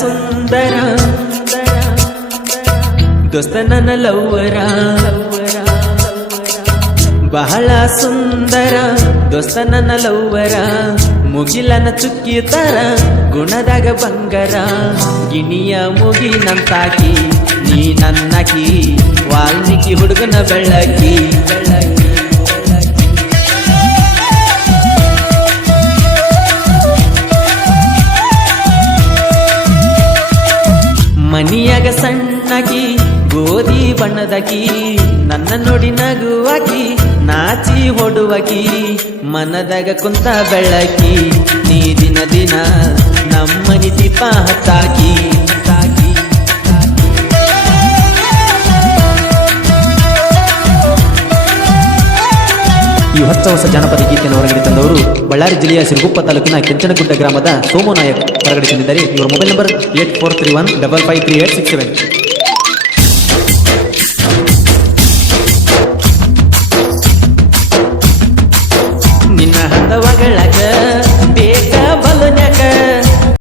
ಸುಂದರ ದೋಸ್ತ ನನ್ನ ಲವ್ವರ ಬಹಳ ಸುಂದರ ದೋಸ್ತ ನನ್ನ ಲವ್ವರ ಮುಗಿಲನ ಚುಕ್ಕಿ ತರ ಗುಣದಾಗ ಬಂಗರ ಗಿಣಿಯ ಮುಗಿನಂತಾಕಿ ನೀ ನನ್ನಕಿ ವಾಲ್ಮೀಕಿ ಹುಡುಗನ ಬೆಳ್ಳಕಿ ಮನಿಯಾಗ ಸಣ್ಣಕಿ ಗೋಧಿ ಬಣ್ಣದಕಿ ನನ್ನ ನೋಡಿ ನಗುವಾಕಿ ನಾಚಿ ಹೊಡುವಕಿ ಮನದಾಗ ಕುಂತ ಬೆಳಕಿ ನೀ ದಿನ ದಿನ ನಮ್ಮನಿ ದೀಪ ಹತ್ತಾಕಿ ಈ ಹೊಸ ಜಾನಪದ ಗೀತೆಯನ್ನು ಹೊರಗಡೆ ತಂದವರು ಬಳ್ಳಾರಿ ಜಿಲ್ಲೆಯ ಸಿರುಗುಪ್ಪ ತಾಲೂಕಿನ ಕೆಂಚನಗುಡ್ಡ ಗ್ರಾಮದ ಸೋಮು ನಾಯಕ್ ಹೊರಗಡೆ ತಂದಿದ್ದಾರೆ. ಇವರ ಮೊಬೈಲ್ ನಂಬರ್ 8431553867. ನಿನ್ನ ಹಂದವಗಳಗ